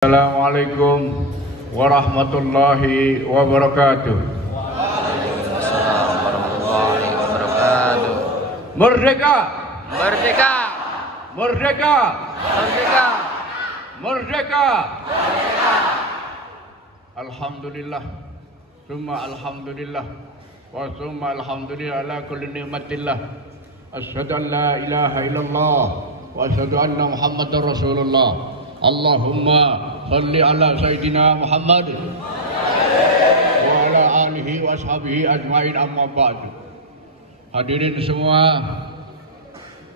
Assalamualaikum warahmatullahi wabarakatuh. Waalaikumsalam warahmatullahi wabarakatuh. Merdeka! Merdeka! Merdeka! Merdeka! Merdeka! Alhamdulillah, summa alhamdulillah, wa summa alhamdulillah ala kulli ni'matillah. Asyhadu an la ilaha illallah wa asyhadu anna Muhammadar Rasulullah. Allahumma salli ala Sayyidina Muhammad wa ala alihi wa ashabihi ajmain, amma ba'du. Hadirin semua,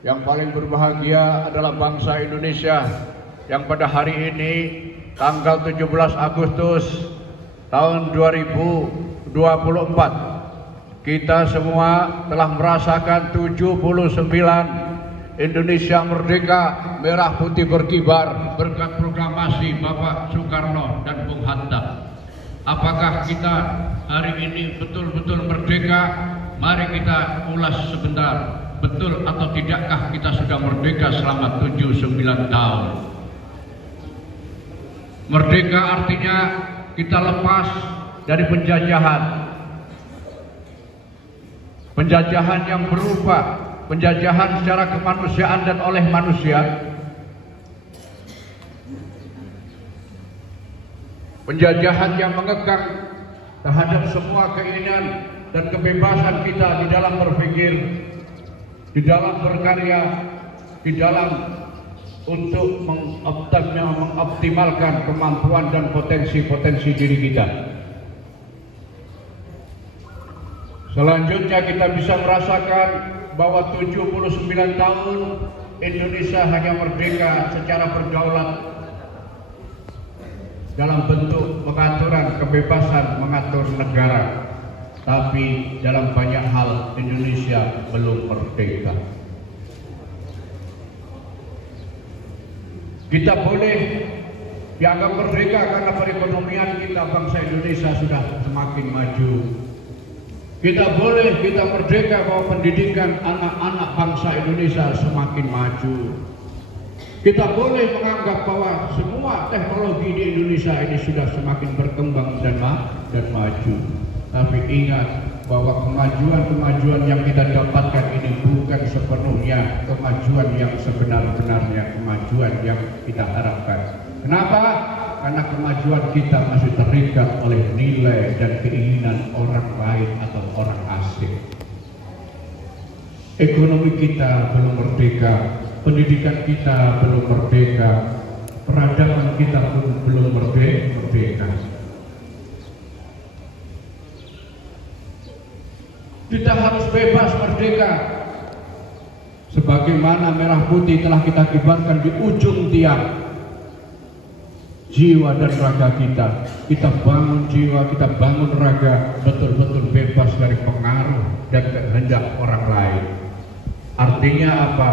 yang paling berbahagia adalah bangsa Indonesia yang pada hari ini tanggal 17 Agustus tahun 2024 kita semua telah merasakan 79 Indonesia merdeka, merah putih berkibar berkat proklamasi Bapak Soekarno dan Bung Hatta. Apakah kita hari ini betul-betul merdeka? Mari kita ulas sebentar. Betul atau tidakkah kita sudah merdeka selama 79 tahun? Merdeka artinya kita lepas dari penjajahan. Penjajahan yang berupa penjajahan secara kemanusiaan dan oleh manusia, penjajahan yang mengekang terhadap semua keinginan dan kebebasan kita di dalam berpikir, di dalam berkarya, di dalam untuk mengoptimalkan kemampuan dan potensi-potensi diri kita. Selanjutnya kita bisa merasakan bahwa 79 tahun Indonesia hanya merdeka secara berdaulat dalam bentuk pengaturan kebebasan mengatur negara, tapi dalam banyak hal Indonesia belum merdeka. Kita boleh dianggap merdeka karena perekonomian kita, bangsa Indonesia sudah semakin maju. Kita boleh merdeka bahwa pendidikan anak-anak bangsa Indonesia semakin maju. Kita boleh menganggap bahwa semua teknologi di Indonesia ini sudah semakin berkembang dan maju. Tapi ingat bahwa kemajuan-kemajuan yang kita dapatkan ini bukan sepenuhnya kemajuan yang sebenar-benarnya, kemajuan yang kita harapkan. Kenapa? Karena kemajuan kita masih terikat oleh nilai dan keinginan orang lain atau orang asing. Ekonomi kita belum merdeka, pendidikan kita belum merdeka, peradaban kita pun belum merdeka. Kita harus bebas merdeka. Sebagaimana merah putih telah kita kibarkan di ujung tiang jiwa dan raga kita bangun jiwa, kita bangun raga betul-betul bebas dari pengaruh dan kehendak orang lain. Artinya apa?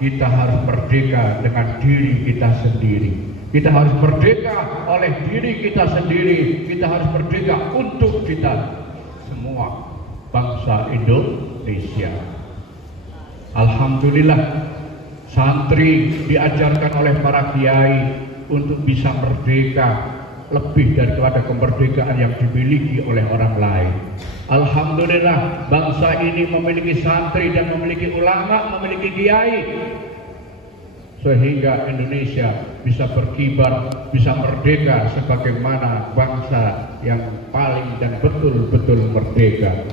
Kita harus merdeka dengan diri kita sendiri. Kita harus merdeka oleh diri kita sendiri. Kita harus merdeka untuk kita semua, bangsa Indonesia. Alhamdulillah, santri diajarkan oleh para kiai untuk bisa merdeka lebih daripada kemerdekaan yang dimiliki oleh orang lain. Alhamdulillah, bangsa ini memiliki santri dan memiliki ulama, memiliki kiai, sehingga Indonesia bisa berkibar, bisa merdeka sebagaimana bangsa yang paling dan betul-betul merdeka.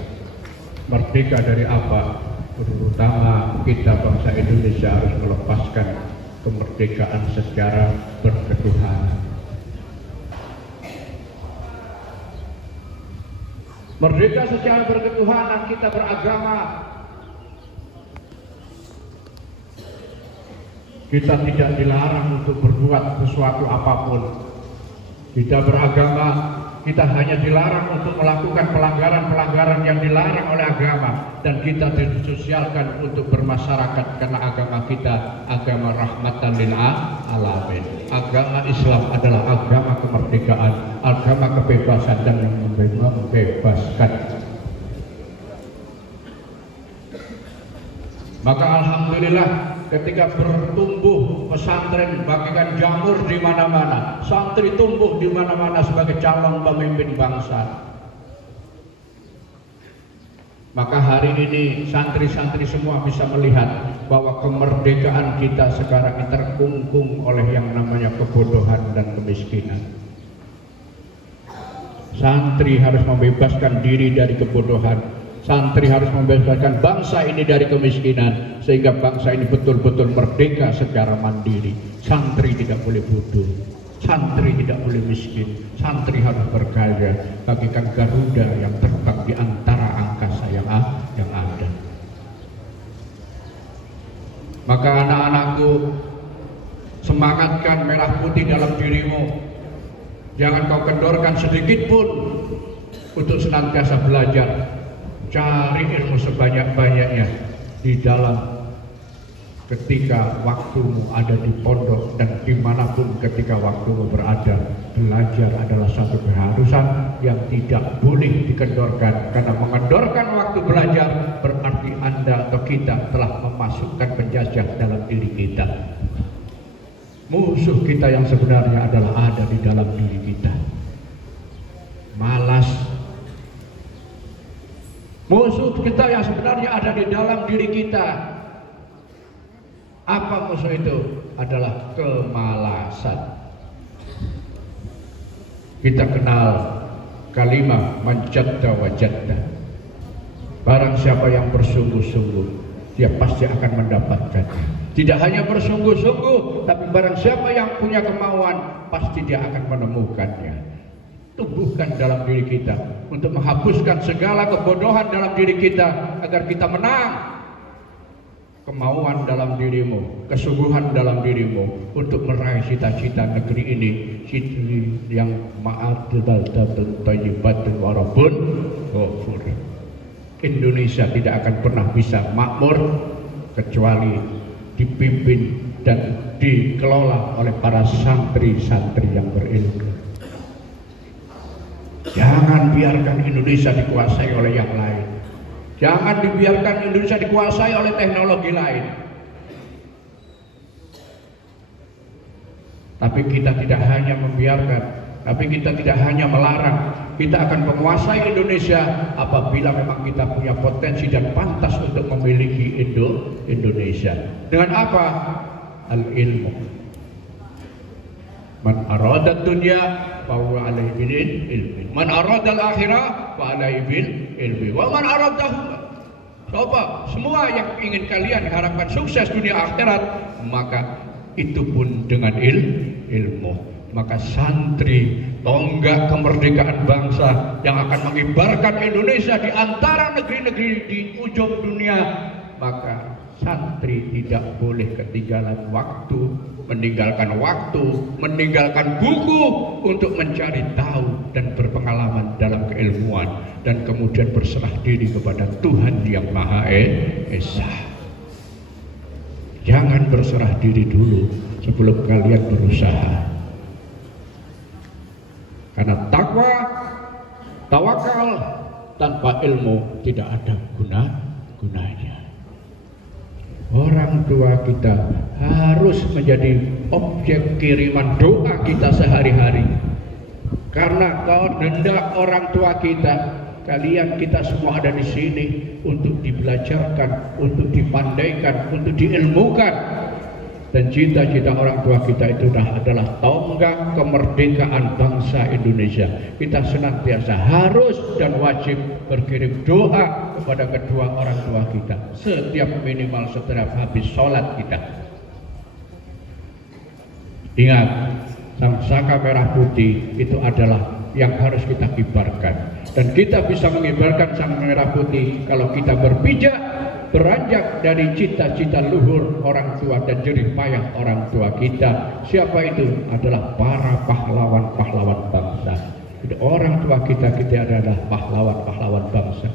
Merdeka dari apa? Terutama kita bangsa Indonesia harus melepaskan kemerdekaan secara berketuhanan. Merdeka secara berketuhanan, kita beragama. Kita tidak dilarang untuk berbuat sesuatu apapun. Kita beragama, kita hanya dilarang untuk melakukan pelanggaran-pelanggaran yang dilarang oleh agama. Dan kita disosialkan untuk bermasyarakat karena agama kita agama rahmatan lil alamin. Agama Islam adalah agama kemerdekaan, agama kebebasan dan membebaskan. Maka alhamdulillah ketika bertumbuh pesantren bagikan jamur di mana-mana, santri tumbuh di mana-mana sebagai calon pemimpin bangsa. Maka hari ini santri-santri semua bisa melihat bahwa kemerdekaan kita sekarang ini terkungkung oleh yang namanya kebodohan dan kemiskinan. Santri harus membebaskan diri dari kebodohan. Santri harus membebaskan bangsa ini dari kemiskinan, sehingga bangsa ini betul-betul merdeka secara mandiri. Santri tidak boleh bodoh, santri tidak boleh miskin, santri harus berkarya bagikan Garuda yang terbang di antara angkasa yang ada. Maka anak-anakku, semangatkan merah putih dalam dirimu. Jangan kau kendorkan sedikit pun untuk senantiasa belajar. Cari ilmu sebanyak-banyaknya di dalam ketika waktumu ada di pondok dan dimanapun ketika waktumu berada. Belajar adalah satu keharusan yang tidak boleh dikendorkan, karena mengendorkan waktu belajar berarti Anda atau kita telah memasukkan penjajah dalam diri kita. Musuh kita yang sebenarnya adalah ada di dalam diri kita. Malas. Musuh kita yang sebenarnya ada di dalam diri kita. Apa musuh itu? Adalah kemalasan. Kita kenal kalimat manjadda wajadda. Barang siapa yang bersungguh-sungguh, dia pasti akan mendapatkannya. Tidak hanya bersungguh-sungguh, tapi barang siapa yang punya kemauan, pasti dia akan menemukannya. Tumbuhkan dalam diri kita untuk menghapuskan segala kebodohan dalam diri kita agar kita menang. Kemauan dalam dirimu, kesungguhan dalam dirimu untuk meraih cita-cita negeri ini, yang ma'adatun thayyibatun warabun ghafur. Indonesia tidak akan pernah bisa makmur kecuali dipimpin dan dikelola oleh para santri-santri yang berilmu. Jangan biarkan Indonesia dikuasai oleh yang lain. Jangan dibiarkan Indonesia dikuasai oleh teknologi lain. Tapi kita tidak hanya membiarkan, tapi kita tidak hanya melarang. Kita akan menguasai Indonesia apabila memang kita punya potensi dan pantas untuk memiliki Indonesia. Dengan apa? Al-ilmu. Man arada dunya fahuwa alaihi bil ilmi. Man arada al-akhirah fa alaihi bil ilmi. Wa man aradahu. Coba semua yang ingin kalian harapkan sukses dunia akhirat, maka itu pun dengan ilmu. Maka santri, tonggak kemerdekaan bangsa yang akan mengibarkan Indonesia di antara negeri-negeri di ujung dunia, maka santri tidak boleh ketinggalan waktu, meninggalkan buku untuk mencari tahu dan berpengalaman dalam keilmuan, dan kemudian berserah diri kepada Tuhan yang Maha Esa. Jangan berserah diri dulu sebelum kalian berusaha. Karena tawakal tanpa ilmu tidak ada gunanya. Orang tua kita harus menjadi objek kiriman doa kita sehari-hari. Karena kehendak orang tua kita, kalian kita semua ada di sini untuk dibelajarkan, untuk dipandaikan, untuk diilmukan. Dan cita-cita orang tua kita itu adalah tonggak kemerdekaan bangsa Indonesia. Kita senantiasa harus dan wajib berkirim doa kepada kedua orang tua kita setiap minimal setiap habis sholat kita. Ingat, sang saka merah putih itu adalah yang harus kita kibarkan, dan kita bisa mengibarkan sang merah putih kalau kita berpijak beranjak dari cita-cita luhur orang tua dan jerih payah orang tua kita. Siapa itu? Adalah para pahlawan-pahlawan bangsa. Jadi orang tua kita adalah pahlawan-pahlawan bangsa.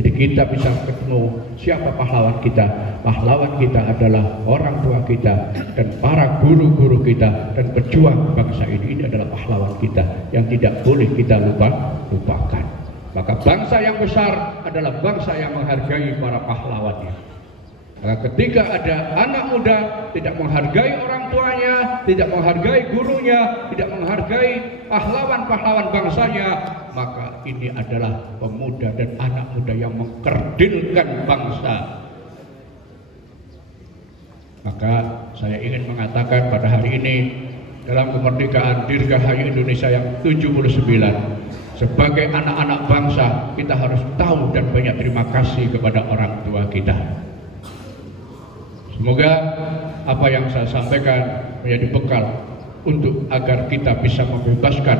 Jadi kita bisa ketemu siapa pahlawan kita. Pahlawan kita adalah orang tua kita dan para guru-guru kita dan pejuang bangsa ini. Ini adalah pahlawan kita yang tidak boleh kita lupakan. Maka bangsa yang besar adalah bangsa yang menghargai para pahlawannya. Maka ketika ada anak muda tidak menghargai orang tuanya, tidak menghargai gurunya, tidak menghargai pahlawan-pahlawan bangsanya, maka ini adalah pemuda dan anak muda yang mengkerdilkan bangsa. Maka saya ingin mengatakan pada hari ini dalam kemerdekaan Dirgahayu Indonesia yang 79, sebagai anak-anak bangsa kita harus tahu dan banyak terima kasih kepada orang tua kita. Semoga apa yang saya sampaikan menjadi bekal untuk agar kita bisa membebaskan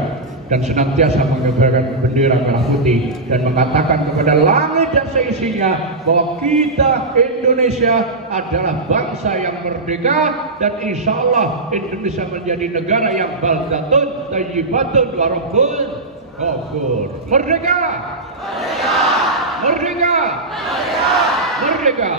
dan senantiasa mengibarkan bendera merah putih dan mengatakan kepada langit dan seisinya bahwa kita Indonesia adalah bangsa yang merdeka, dan insya Allah Indonesia menjadi negara yang baldatun, tayyibatun, warabbun ghafur. Merdeka! Merdeka! Merdeka! Merdeka!